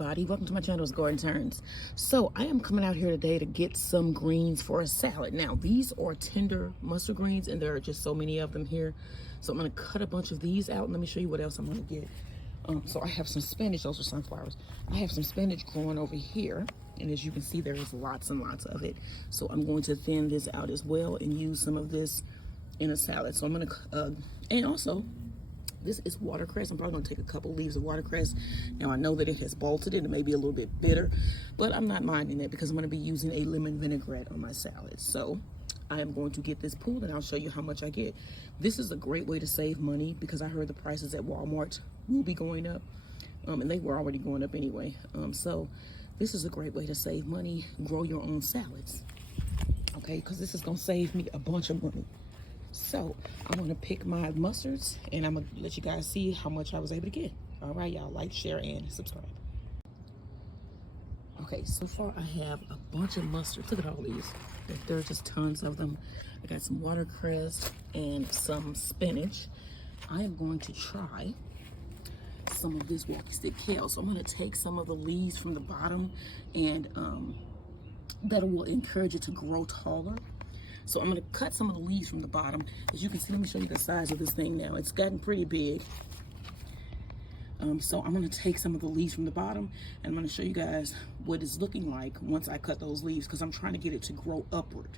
everybody, welcome to my channel. It's Garden Turns. So I am coming out here today to get some greens for a salad. Now these are tender mustard greens and there are just so many of them here, so I'm going to cut a bunch of these out and let me show you what else I'm going to get. So I have some spinach. Those are sunflowers. I have some spinach growing over here, and as you can see there is lots and lots of it, so I'm going to thin this out as well and use some of this in a salad. So I'm going to and also this is watercress. I'm probably going to take a couple leaves of watercress. Now I know that it has bolted it. It may be a little bit bitter, but I'm not minding that because I'm going to be using a lemon vinaigrette on my salad. So I am going to get this pulled and I'll show you how much I get. This is a great way to save money because I heard the prices at Walmart will be going up, and they were already going up anyway. So this is a great way to save money, grow your own salads, okay? Because this is going to save me a bunch of money. So I'm going to pick my mustards and I'm going to let you guys see how much I was able to get. All right, y'all, like, share, and subscribe. Okay, so far I have a bunch of mustards. Look at all these. There are just tons of them. I got some watercress and some spinach. I am going to try some of this walking stick kale. So I'm going to take some of the leaves from the bottom, and that will encourage it to grow taller. So I'm going to cut some of the leaves from the bottom. As you can see, let me show you the size of this thing now. It's gotten pretty big. So I'm going to take some of the leaves from the bottom and I'm going to show you guys what it's looking like once I cut those leaves, because I'm trying to get it to grow upward.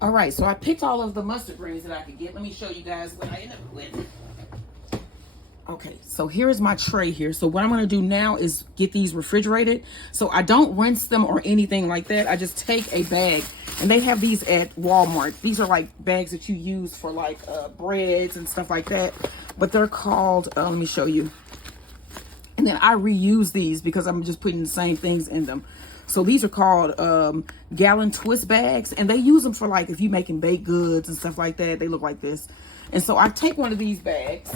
All right, so I picked all of the mustard greens that I could get. Let me show you guys what I ended up with. Okay, so here is my tray here. So what I'm going to do now is get these refrigerated. So I don't rinse them or anything like that. I just take a bag, and they have these at Walmart. These are like bags that you use for like breads and stuff like that. But they're called, let me show you. And then I reuse these because I'm just putting the same things in them. So these are called gallon twist bags, and they use them for like if you're making baked goods and stuff like that. They look like this. And so I take one of these bags,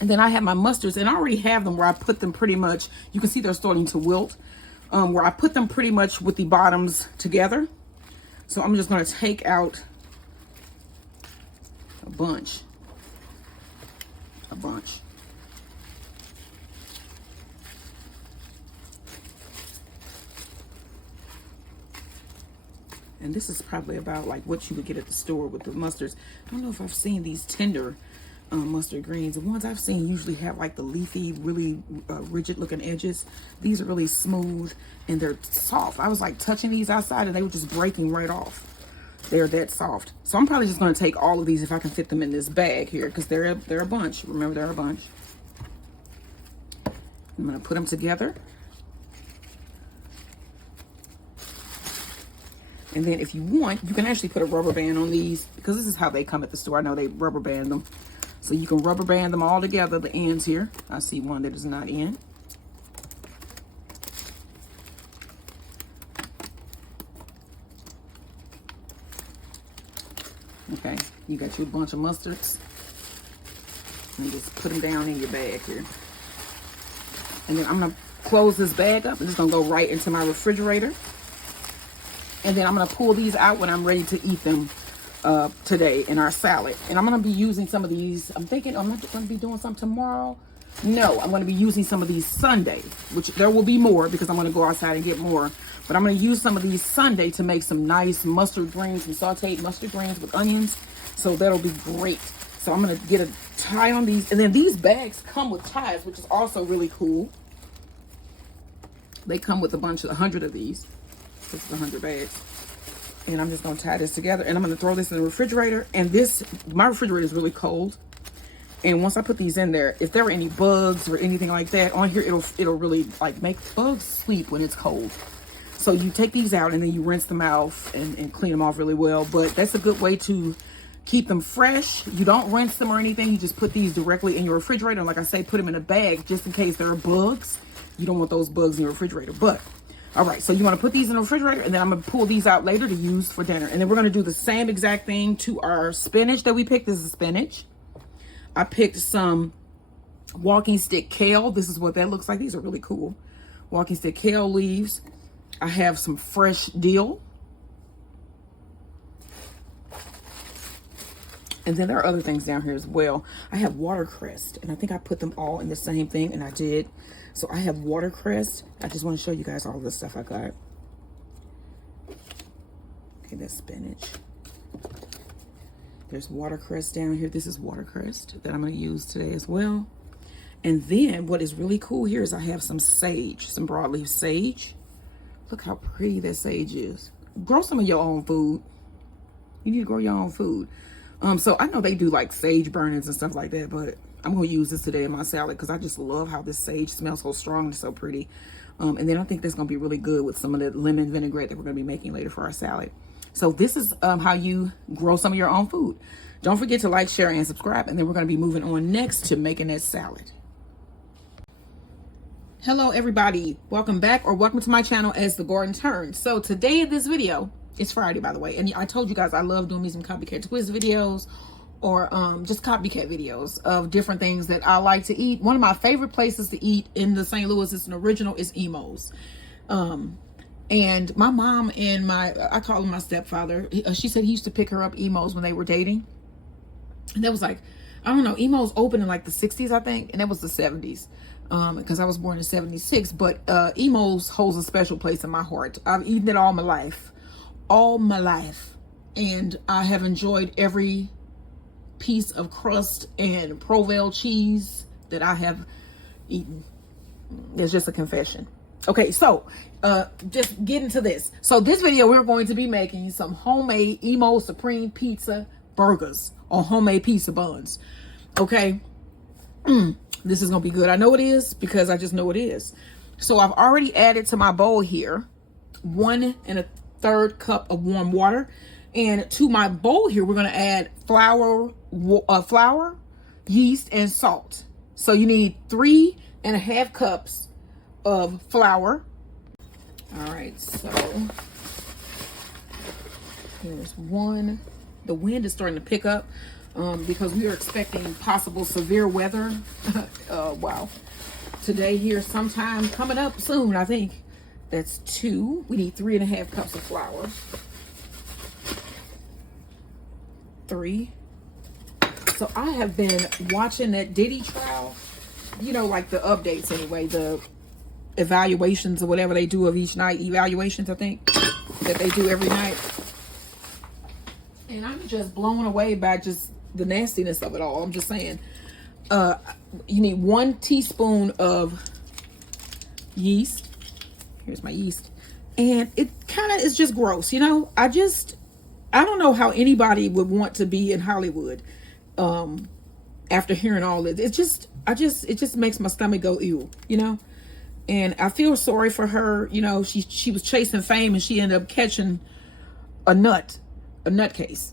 and then I have my mustards, and I already have them where I put them pretty much, you can see they're starting to wilt, where I put them pretty much with the bottoms together. So I'm just going to take out a bunch. And this is probably about like what you would get at the store with the mustards. I don't know if I've seen these tender mustard greens. The ones I've seen usually have like the leafy, really rigid looking edges. These are really smooth and they're soft. I was like touching these outside and they were just breaking right off. They're that soft. So I'm probably just going to take all of these if I can fit them in this bag here, because they're a bunch. Remember, they're a bunch. I'm going to put them together. And then if you want, you can actually put a rubber band on these, because this is how they come at the store. I know they rubber band them. So you can rubber band them all together, the ends here. I see one that is not in. Okay, you got your bunch of mustards. And just put them down in your bag here. And then I'm going to close this bag up. It's going to go right into my refrigerator. And then I'm going to pull these out when I'm ready to eat them today in our salad. And I'm going to be using some of these. I'm thinking I'm not going to be doing some tomorrow. No, I'm going to be using some of these Sunday, which there will be more because I'm going to go outside and get more. But I'm going to use some of these Sunday to make some nice mustard greens, some sauteed mustard greens with onions. So that'll be great. So I'm going to get a tie on these. And then these bags come with ties, which is also really cool. They come with a bunch of 100 of these. This is 100 bags. And I'm just going to tie this together. And I'm going to throw this in the refrigerator. And my refrigerator is really cold. And once I put these in there, if there are any bugs or anything like that on here, it'll really like make bugs sleep when it's cold. So you take these out and then you rinse them out and clean them off really well. But that's a good way to keep them fresh. You don't rinse them or anything. You just put these directly in your refrigerator. And like I say, put them in a bag just in case there are bugs. You don't want those bugs in your refrigerator. But all right, so you want to put these in the refrigerator, and then I'm going to pull these out later to use for dinner. And then we're going to do the same exact thing to our spinach that we picked. This is spinach. I picked some walking stick kale. This is what that looks like. These are really cool. Walking stick kale leaves. I have some fresh dill. And then there are other things down here as well. I have watercress, and I think I put them all in the same thing, and I did. So I have watercress. I just want to show you guys all the stuff I got. Okay, that's spinach. There's watercress down here. This is watercress that I'm going to use today as well. And then what is really cool here is I have some sage, some broadleaf sage. Look how pretty that sage is. Grow some of your own food. You need to grow your own food. So I know they do like sage burnings and stuff like that, but I'm going to use this today in my salad because I just love how this sage smells so strong and so pretty. And then I think that's going to be really good with some of the lemon vinaigrette that we're going to be making later for our salad. So this is how you grow some of your own food. Don't forget to like, share, and subscribe. And then we're going to be moving on next to making that salad. Hello, everybody. Welcome back, or welcome to my channel as the Garden Turns. So today in this video, it's Friday, by the way. And I told you guys I love doing me some copycat twist videos or just copycat videos of different things that I like to eat. One of my favorite places to eat in the St. Louis, it's an original, is Imo'S. And my mom and I call him my stepfather. She said he used to pick her up Imo'S when they were dating. And that was like, I don't know, Imo'S opened in like the 60s, I think. And that was the 70s. Because I was born in 76. But Imo'S holds a special place in my heart. I've eaten it all my life. And I have enjoyed every piece of crust and Provel cheese that I have eaten. It's just a confession. Okay, so just get into this. So this video, we're going to be making some homemade Imo'S Supreme Pizza burgers or homemade pizza buns. Okay, this is gonna be good. I know it is because I just know it is. So I've already added to my bowl here 1 1/3 cup of warm water, and to my bowl here we're going to add flour, yeast, and salt. So you need 3 1/2 cups of flour. All right, so here's one. The wind is starting to pick up because we are expecting possible severe weather. Wow, today here sometime coming up soon, I think. That's 2. We need 3 1/2 cups of flour. 3. So I have been watching that Diddy trial, you know, like the updates anyway, the evaluations or whatever they do of each night, evaluations I think that they do every night. And I'm just blown away by just the nastiness of it all. I'm just saying, you need 1 teaspoon of yeast. Here's my yeast. And it kind of is just gross, you know. I don't know how anybody would want to be in Hollywood after hearing all this. It just makes my stomach go ew, you know. And I feel sorry for her. You know, she was chasing fame and she ended up catching a nutcase.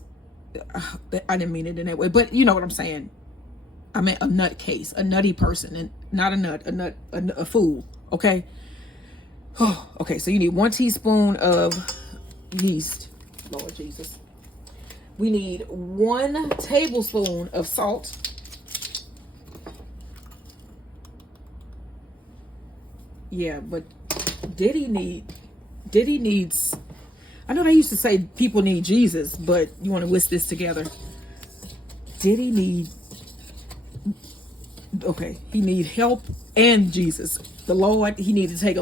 I didn't mean it in that way, but you know what I'm saying. I meant a nutcase, a nutty person, and not a fool. Okay. Oh, okay, so you need 1 teaspoon of yeast. Lord Jesus. We need 1 tablespoon of salt. Yeah, but Diddy needs, I know they used to say people need Jesus, but you want to whisk this together. Diddy need, okay, he need help and Jesus. The Lord, he needs to take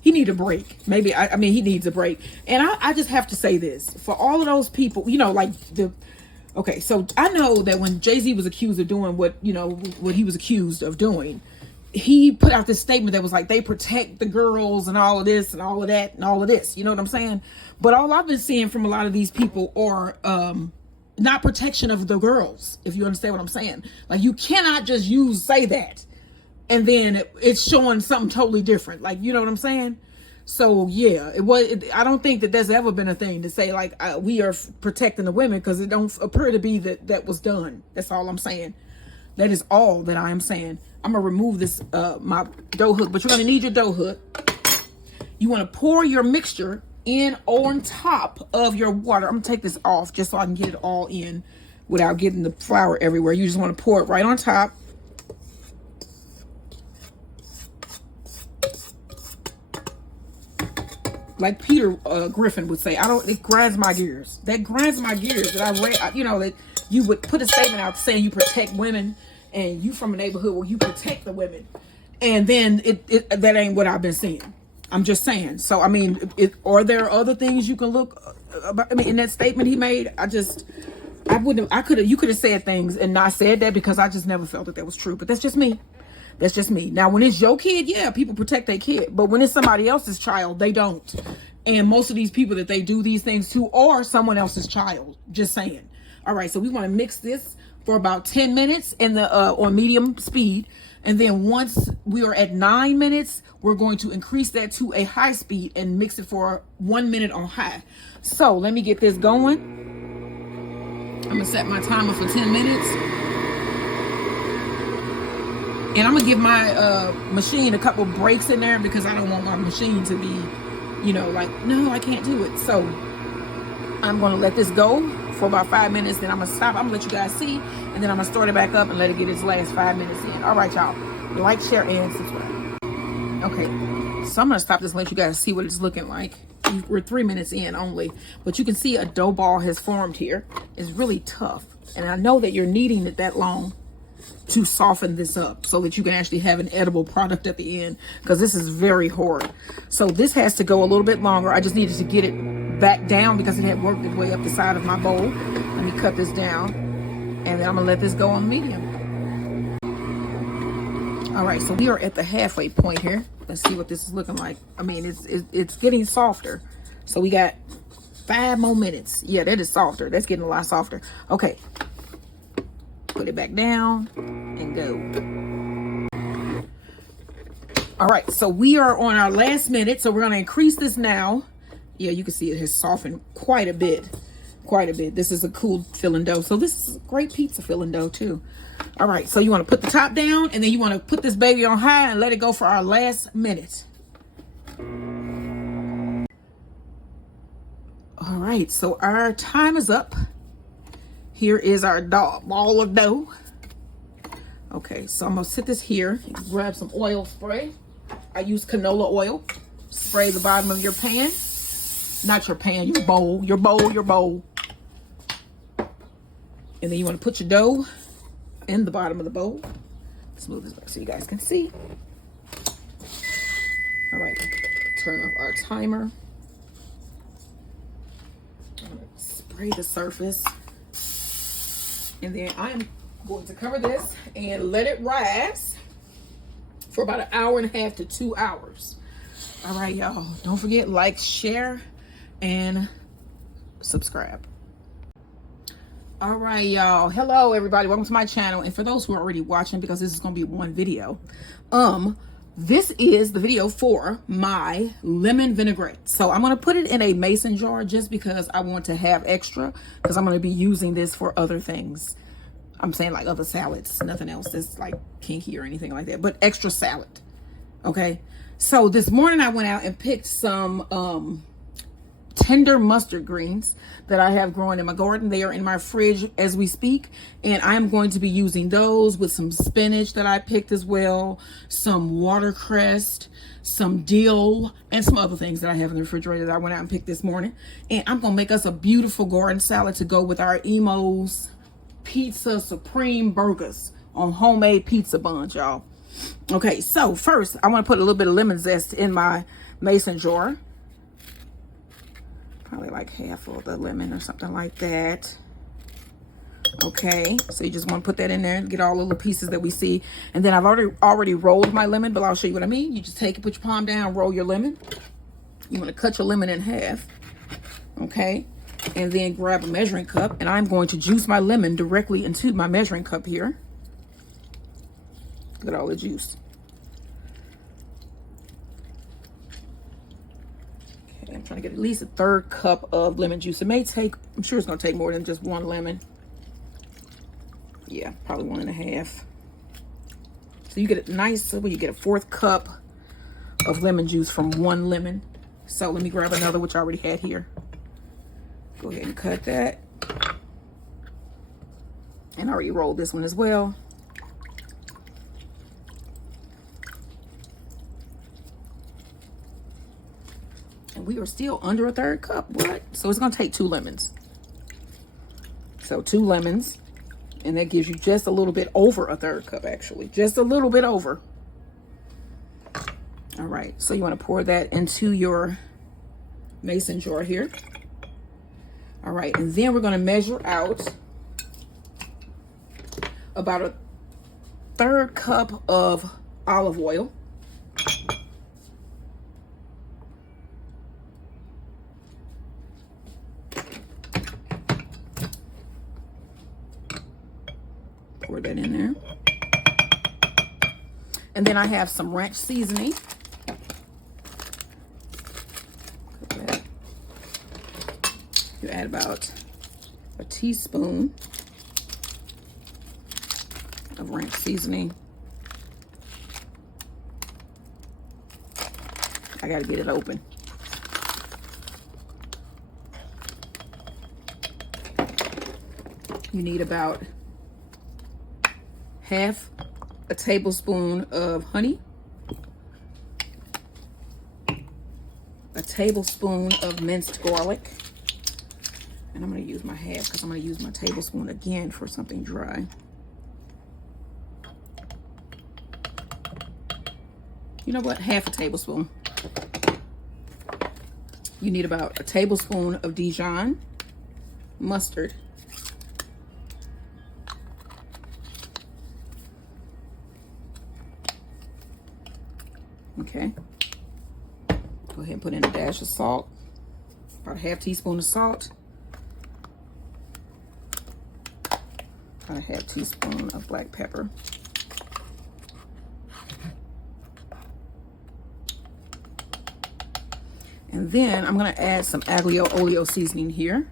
he need a break. Maybe, I mean, he needs a break. And I just have to say this. For all of those people, you know, like okay, so I know that when Jay-Z was accused of doing what he was accused of doing, he put out this statement that was like, they protect the girls and all of this and all of that and all of this. You know what I'm saying? But all I've been seeing from a lot of these people are not protection of the girls, if you understand what I'm saying. Like, you cannot just say that and then it's showing something totally different. Like, you know what I'm saying? So yeah, I don't think that there's ever been a thing to say like we are protecting the women, because it don't appear to be that was done. That's all I'm saying. That is all that I am saying. I'm gonna remove this my dough hook, but you're gonna need your dough hook. You want to pour your mixture in on top of your water. I'm gonna take this off just so I can get it all in without getting the flour everywhere. You just want to pour it right on top. Like Peter Griffin would say, it grinds my gears. That grinds my gears that I read, you know, that you would put a statement out saying you protect women and you from a neighborhood where you protect the women. And then that ain't what I've been seeing. I'm just saying. So, I mean, are there other things you can look about? I mean, in that statement he made, you could have said things and not said that, because I just never felt that was true. But that's just me. That's just me. Now, when it's your kid, yeah, people protect their kid. But when it's somebody else's child, they don't. And most of these people that they do these things to are someone else's child. Just saying. All right, so we want to mix this for about 10 minutes on medium speed. And then once we are at 9 minutes, we're going to increase that to a high speed and mix it for 1 minute on high. So let me get this going. I'm going to set my timer for 10 minutes. And I'm going to give my machine a couple breaks in there, because I don't want my machine to be, like, no, I can't do it. So I'm going to let this go for about 5 minutes. Then I'm going to stop. I'm going to let you guys see. And then I'm going to start it back up and let it get its last 5 minutes in. All right, y'all. Like, share, and subscribe. Okay. So I'm going to stop this and let you guys see what it's looking like. We're 3 minutes in only. But you can see a dough ball has formed here. It's really tough. And I know that you're kneading it that long to soften this up so that you can actually have an edible product at the end, because this is very hard. So this has to go a little bit longer. I just needed to get it back down because it had worked its way up the side of my bowl. Let me cut this down, and then I'm gonna let this go on medium. All right, so we are at the halfway point here. Let's see what this is looking like. I mean, it's getting softer. So we got 5 more minutes. Yeah, that is softer. That's getting a lot softer. Okay. Put it back down and go. All right, so we are on our last minute. So we're going to increase this now. Yeah, you can see it has softened quite a bit. Quite a bit. This is a cool filling dough. So this is a great pizza filling dough too. All right, so you want to put the top down, and then you want to put this baby on high and let it go for our last minute. All right, so our time is up. Here is our ball of dough. Okay, so I'm gonna sit this here. Grab some oil spray. I use canola oil. Spray the bottom of your pan. Not your pan, your bowl. Your bowl, your bowl. And then you want to put your dough in the bottom of the bowl. Smooth this back so you guys can see. All right, turn off our timer. I'm gonna spray the surface. And then I am going to cover this and let it rise for about 1.5 hours to 2 hours. All right, y'all. Don't forget, like, share, and subscribe. All right, y'all. Hello, everybody. Welcome to my channel. And for those who are already watching, because this is going to be one video, this is the video for my lemon vinaigrette. So I'm going to put it in a mason jar just because I want to have extra, because I'm going to be using this for other things. I'm saying like other salads, nothing else that's like kinky or anything like that, but extra salad. Okay. So this morning I went out and picked some tender mustard greens that I have growing in my garden. They are in my fridge as we speak, and I'm going to be using those with some spinach that I picked as well, some watercress, some dill, and some other things that I have in the refrigerator that I went out and picked this morning. And I'm gonna make us a beautiful garden salad to go with our Imo'S Pizza Supreme burgers on homemade pizza buns, y'all. Okay, so first I want to put a little bit of lemon zest in my mason jar. Probably like half of the lemon or something like that. Okay, so you just want to put that in there and get all the little pieces that we see. And then I've already rolled my lemon, but I'll show you what I mean. You just take it, put your palm down, roll your lemon. You want to cut your lemon in half. Okay, and then grab a measuring cup, and I'm going to juice my lemon directly into my measuring cup here. Look at all the juice. Okay, I'm trying to get at least a 1/3 cup of lemon juice. It may take, I'm sure it's going to take more than just one lemon. Yeah, probably 1.5. So you get a nice, well, you get a 1/4 cup of lemon juice from one lemon. So let me grab another, which I already had here. Go ahead and cut that. And I already rolled this one as well. And we are still under a 1/3 cup. What? So it's going to take 2 lemons. So 2 lemons. And that gives you just a little bit over a third cup, actually. Just a little bit over. All right, so you want to pour that into your mason jar here. All right, and then we're going to measure out about a third cup of olive oil. Pour that in there. And then I have some ranch seasoning. You add about a teaspoon of ranch seasoning. I gotta get it open. You need about half a tablespoon of honey, a tablespoon of minced garlic, and I'm going to use my half because I'm going to use my tablespoon again for something dry. You know what? Half a tablespoon. You need about a tablespoon of Dijon mustard. Okay. Go ahead and put in a dash of salt. About a half teaspoon of salt. About a half teaspoon of black pepper. And then I'm going to add some Aglio Olio seasoning here.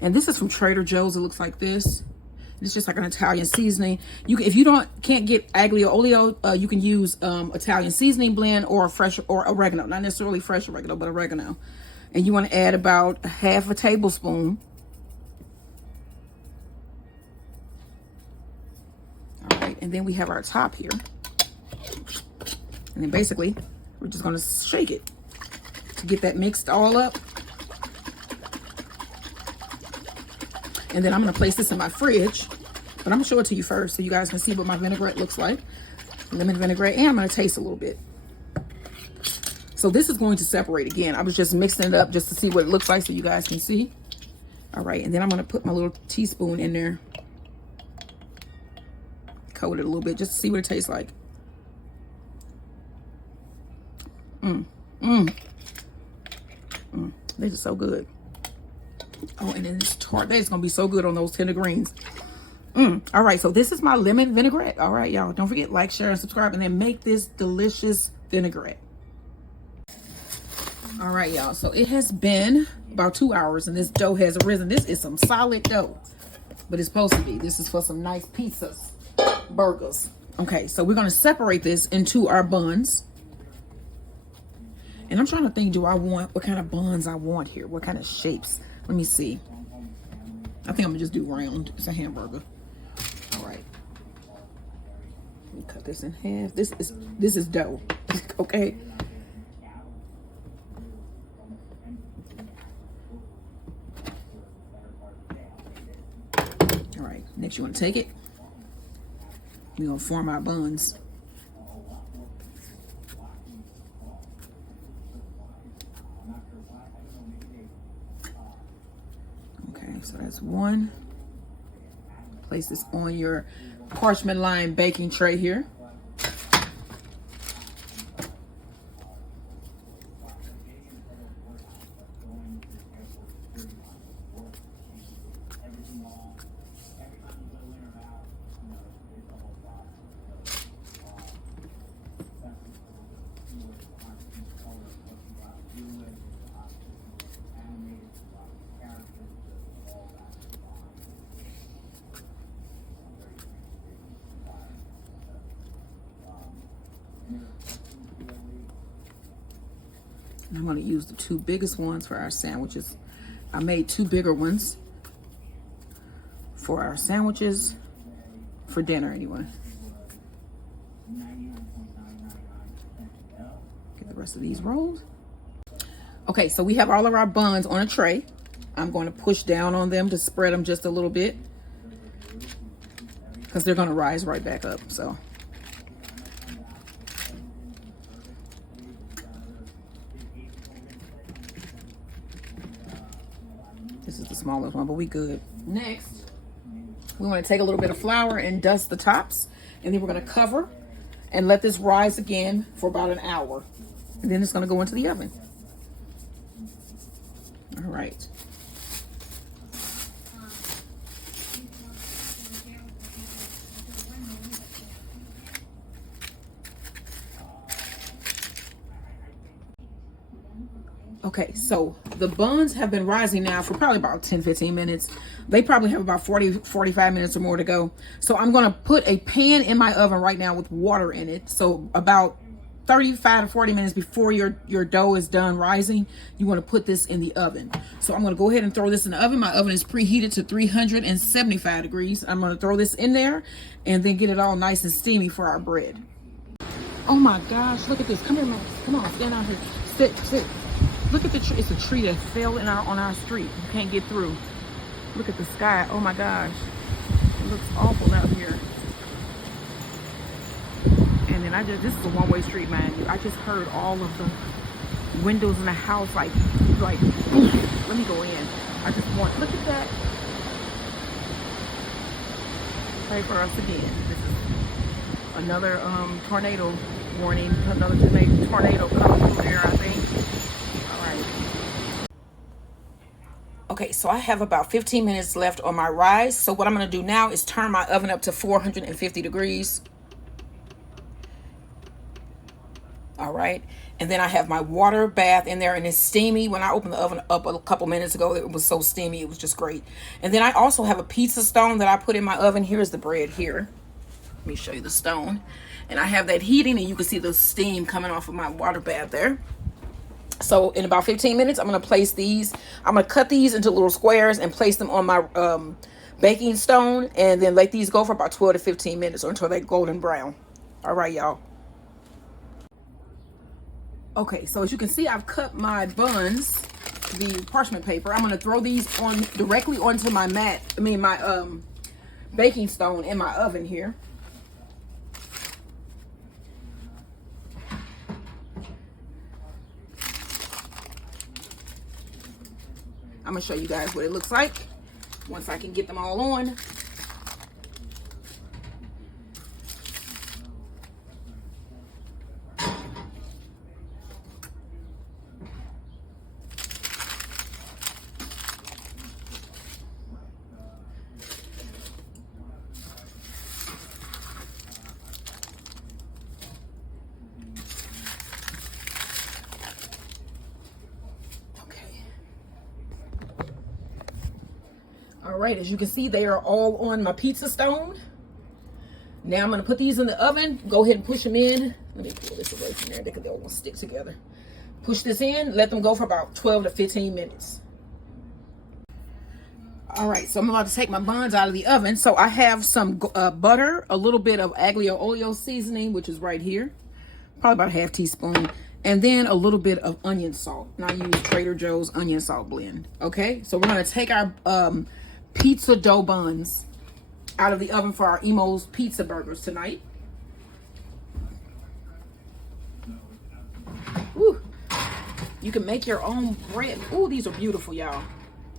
And this is from Trader Joe's. It looks like this. It's just like an Italian seasoning. If you can't get Aglio Olio, you can use Italian seasoning blend or fresh or oregano. Not necessarily fresh oregano, but oregano. And you want to add about half a tablespoon. All right, and then we have our top here. And then basically, we're just going to shake it to get that mixed all up. And then I'm going to place this in my fridge, but I'm going to show it to you first so you guys can see what my vinaigrette looks like. Lemon vinaigrette, and I'm going to taste a little bit. So this is going to separate again. I was just mixing it up just to see what it looks like so you guys can see. All right, and then I'm going to put my little teaspoon in there. Coat it a little bit just to see what it tastes like. This is so good. Oh, and then this tart, that is going to be so good on those tender greens. All right, so this is my lemon vinaigrette. All right, y'all, don't forget, like, share, and subscribe, and then make this delicious vinaigrette. All right, y'all, so it has been about 2 hours, and this dough has arisen. This is some solid dough, but it's supposed to be. This is for some nice pizzas, burgers. Okay, so we're going to separate this into our buns. And I'm trying to think, do I want, what kind of buns I want here? What kind of shapes? Let me see. I think I'm gonna just do round. It's a hamburger. All right. Let me cut this in half. This is dough. Okay. All right. Next, you want to take it. We're gonna form our buns. So that's one. Place this on your parchment lined baking tray here. And I'm going to use the two biggest ones for our sandwiches. I made two bigger ones for our sandwiches for dinner anyway. Get the rest of these rolled. Okay, so we have all of our buns on a tray. I'm going to push down on them to spread them just a little bit. because they're gonna rise right back up. So this is the smallest one, but we good. Next, we want to take a little bit of flour and dust the tops, and then we're going to cover and let this rise again for about an hour, and then it's going to go into the oven. All right. Okay, so the buns have been rising now for probably about 10-15 minutes. They probably have about 40-45 minutes or more to go. So I'm going to put a pan in my oven right now with water in it. So about 35 to 40 minutes before your dough is done rising, you want to put this in the oven. So I'm going to go ahead and throw this in the oven. My oven is preheated to 375 degrees. I'm going to throw this in there and then get it all nice and steamy for our bread. Oh my gosh, look at this. Come here, Max. Come on, stand out here. Sit. Look at the tree. It's a tree that fell on our street. You can't get through. Look at the sky. Oh my gosh. It looks awful out here. And then this is a one-way street, man. I just heard all of the windows in the house like let me go in. Look at that. Pray for us again. This is another tornado warning. Another tornado coming through there, I think. Okay, so I have about 15 minutes left on my rise. So what I'm going to do now is turn my oven up to 450 degrees. All right. And then I have my water bath in there, and it's steamy. When I opened the oven up a couple minutes ago, it was so steamy. It was just great. And then I also have a pizza stone that I put in my oven. Here's the bread here. Let me show you the stone. And I have that heating, and you can see the steam coming off of my water bath there. So in about 15 minutes, I'm going to place these. I'm going to cut these into little squares and place them on my baking stone, and then let these go for about 12 to 15 minutes or until they're golden brown. All right, y'all. Okay, so as you can see, I've cut my buns, the parchment paper. I'm going to throw these directly onto my my baking stone in my oven here. I'm going to show you guys what it looks like once I can get them all on. All right, as you can see, they are all on my pizza stone. Now I'm going to put these in the oven. Go ahead and push them in. Let me pull this away from there. They all stick together. Push this in. Let them go for about 12 to 15 minutes. All right, so I'm about to take my buns out of the oven. So I have some butter, a little bit of Aglio Olio seasoning, which is right here. Probably about a half teaspoon. And then a little bit of onion salt. And I use Trader Joe's onion salt blend. Okay, so we're going to take our pizza dough buns out of the oven for our Imo'S pizza burgers tonight. Woo. You can make your own bread. Ooh, these are beautiful, y'all.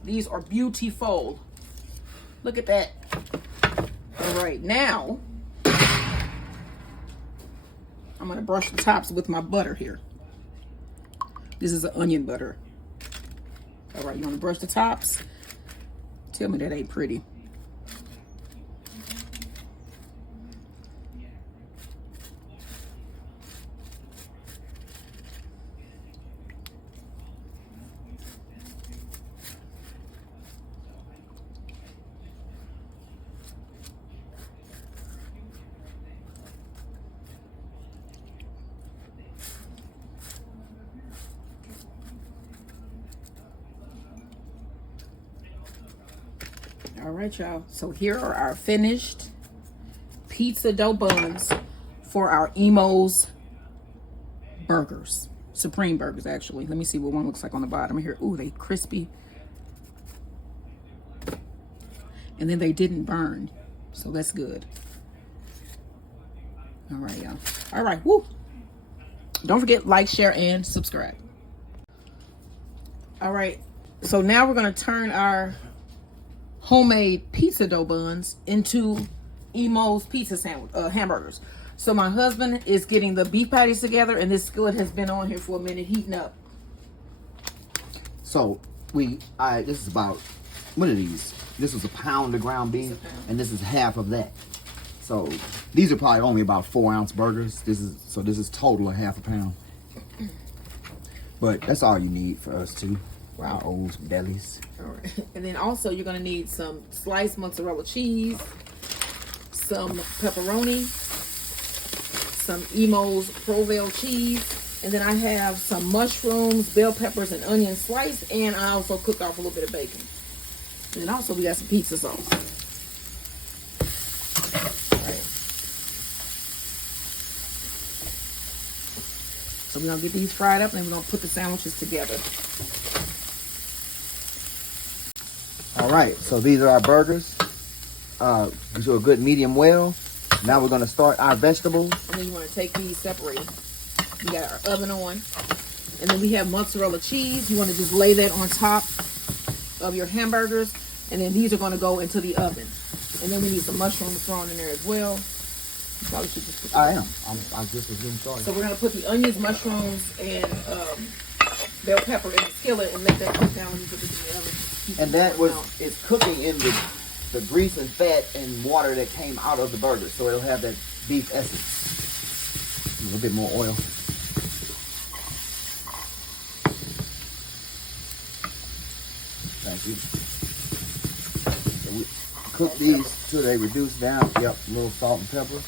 These are beautiful. Look at that. All right, now I'm going to brush the tops with my butter here. This is an onion butter. All right, you want to brush the tops? Tell me that ain't pretty. All right, y'all. So here are our finished pizza dough buns for our Imo'S burgers. Supreme burgers, actually. Let me see what one looks like on the bottom here. Ooh, they crispy. And then they didn't burn. So that's good. All right, y'all. All right, woo. Don't forget, like, share, and subscribe. All right, so now we're gonna turn our homemade pizza dough buns into Imo'S pizza sandwich hamburgers. So my husband is getting the beef patties together, and this skillet has been on here for a minute heating up. So this is about, what are these? This was a pound of ground beef, and this is half of that. So these are probably only about 4-ounce burgers. This is total of half a pound. But that's all you need for us too. Our old delis. All right. And then also you're gonna need some sliced mozzarella cheese, some pepperoni, some Imo'S Provel cheese, and then I have some mushrooms, bell peppers, and onion sliced, and I also cooked off a little bit of bacon. And then also we got some pizza sauce. All right. So we're gonna get these fried up, and then we're gonna put the sandwiches together. All right, so these are our burgers. These are a good medium well. Now we're gonna start our vegetables. And then you want to take these separated. We got our oven on. And then we have mozzarella cheese. You want to just lay that on top of your hamburgers. And then these are going to go into the oven. And then we need some mushrooms thrown in there as well. You probably should just put that. I just was getting started. So we're going to put the onions, mushrooms, and bell pepper in the skillet and let that cook down when you put it in the oven. And that it's cooking in the grease and fat and water that came out of the burger, so it'll have that beef essence. A little bit more oil. Thank you. So we cook these till they reduce down. Yep, a little salt and pepper.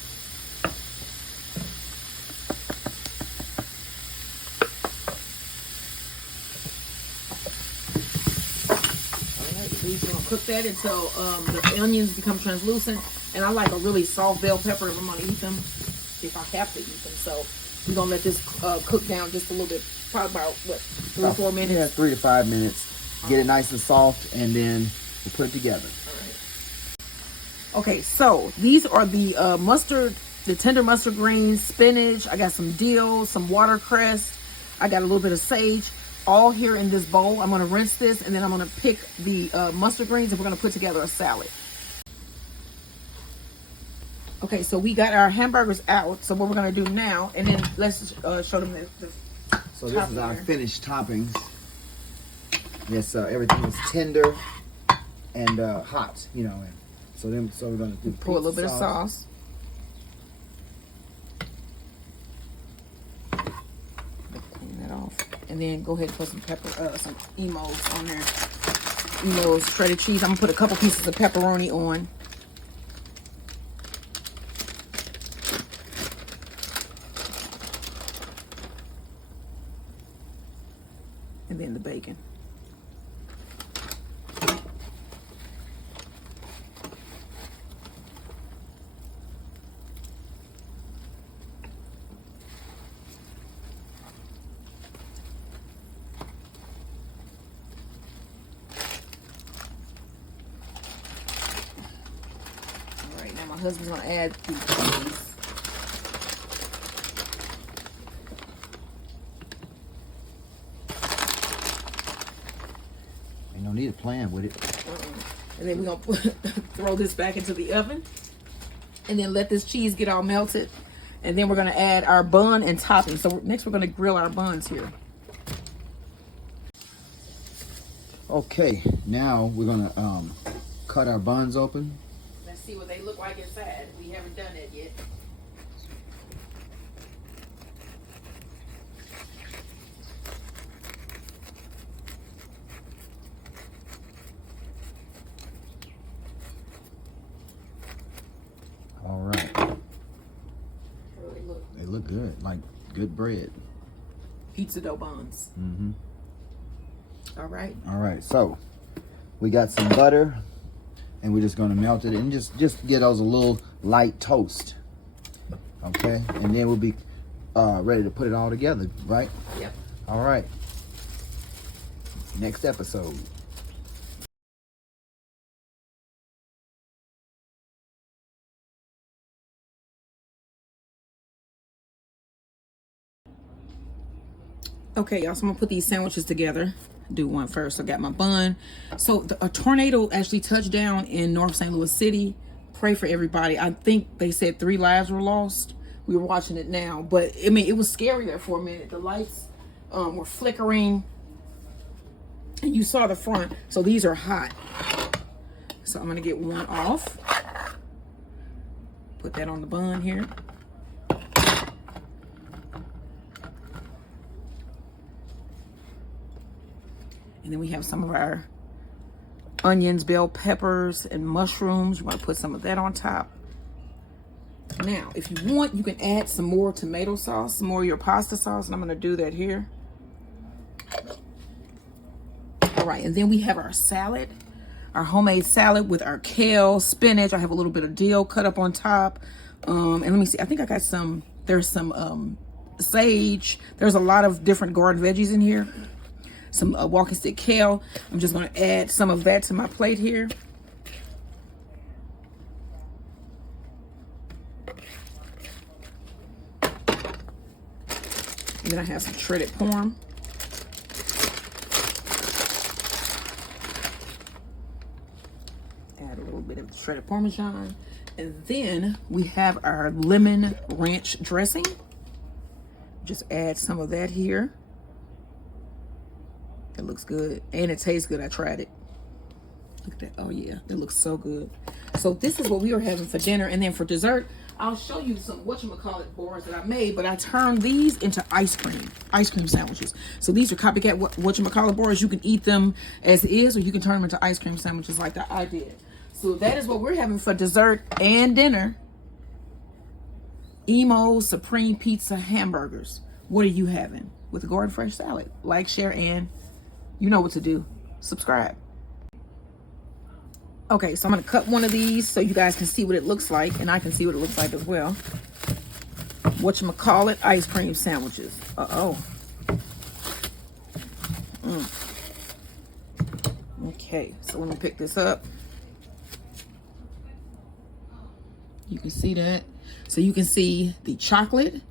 We're going to cook that until the onions become translucent. And I like a really soft bell pepper if I'm going to eat them, if I have to eat them. So we're going to let this cook down just a little bit, probably about, what, 3 or 4 minutes? Yeah, 3 to 5 minutes. Get it nice and soft, and then we'll put it together. All right. Okay, so these are the mustard, the tender mustard greens, spinach. I got some dill, some watercress. I got a little bit of sage. All here in this bowl. I'm going to rinse this, and then I'm going to pick the mustard greens, and we're going to put together a salad. Okay, so we got our hamburgers out. So what we're going to do now, and then let's show them the So this is our finished toppings. Yes, everything is tender and hot, you know. So we're going to do pour a little bit of sauce. Clean that off. And then go ahead and put some some Imo'S on there. Imo'S shredded cheese. I'm gonna put a couple pieces of pepperoni on. And then the bacon. My husband's gonna add the cheese. Ain't no need to plan with it. And then we're gonna throw this back into the oven, and then let this cheese get all melted. And then we're gonna add our bun and topping. So next we're gonna grill our buns here. Okay, now we're gonna cut our buns open. Let's see what they look like inside. We haven't done that yet. All right. They look good, like good bread. Pizza dough buns. Mm-hmm. All right. All right, so we got some butter, and we're just gonna melt it and just get those a little light toast. Okay, and then we'll be ready to put it all together, right? Yep. All right. Next episode. Okay, y'all, so I'm gonna put these sandwiches together. Do one first. I got my bun. So a tornado actually touched down in North St. Louis City. Pray for everybody. I think they said 3 lives were lost. We were watching it now, but I mean, it was scary there for a minute. The lights were flickering, and you saw the front. So these are hot. So I'm gonna get one off. Put that on the bun here. And then we have some of our onions, bell peppers, and mushrooms. You want to put some of that on top. Now, if you want, you can add some more tomato sauce, some more of your pasta sauce, and I'm going to do that here. All right, and then we have our salad, our homemade salad with our kale, spinach. I have a little bit of dill cut up on top. And let me see, I think I got some, there's some sage. There's a lot of different garden veggies in here. Some walking stick kale. I'm just going to add some of that to my plate here. And then I have some shredded parm. Add a little bit of shredded Parmesan. And then we have our lemon ranch dressing. Just add some of that here. It looks good and it tastes good. I tried it. Look at that. Oh yeah, it looks so good. So this is what we are having for dinner. And then for dessert, I'll show you some whatchamacallit bars that I made, but I turned these into ice cream sandwiches. So these are copycat whatchamacallit bars. You can eat them as is, or you can turn them into ice cream sandwiches like that I did. So that is what we're having for dessert and dinner. Imo'S Supreme Pizza hamburgers. What are you having with the garden fresh salad? Like, share, and you know what to do. Subscribe. Okay, so I'm going to cut one of these so you guys can see what it looks like, and I can see what it looks like as well. Whatchamacallit ice cream sandwiches. Uh-oh. Okay, so let me pick this up. You can see that. So you can see the chocolate,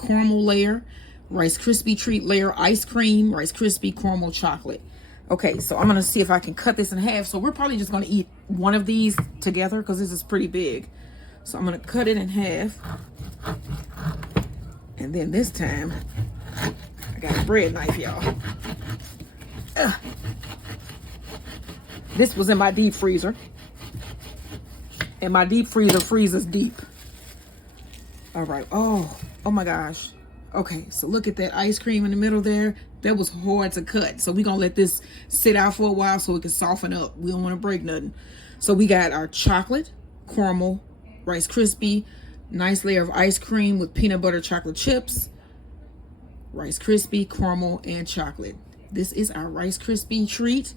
caramel layer, Rice Krispie treat layer, ice cream, Rice Krispie, caramel, chocolate. Okay, so I'm gonna see if I can cut this in half. So we're probably just gonna eat one of these together because this is pretty big. So I'm gonna cut it in half. And then this time, I got a bread knife, y'all. This was in my deep freezer. And my deep freezer freezes deep. All right, oh my gosh. Okay, so look at that ice cream in the middle there. That was hard to cut. So we're going to let this sit out for a while so it can soften up. We don't want to break nothing. So we got our chocolate, caramel, Rice Krispie, nice layer of ice cream with peanut butter chocolate chips, Rice Krispie, caramel, and chocolate. This is our Rice Krispie treat,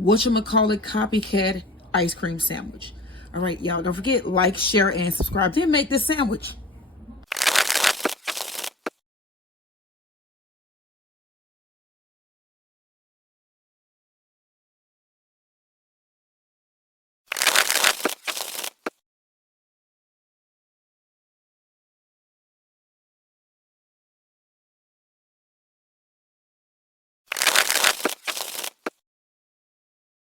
whatchamacallit copycat ice cream sandwich. All right, y'all, don't forget, like, share, and subscribe. Then make this sandwich.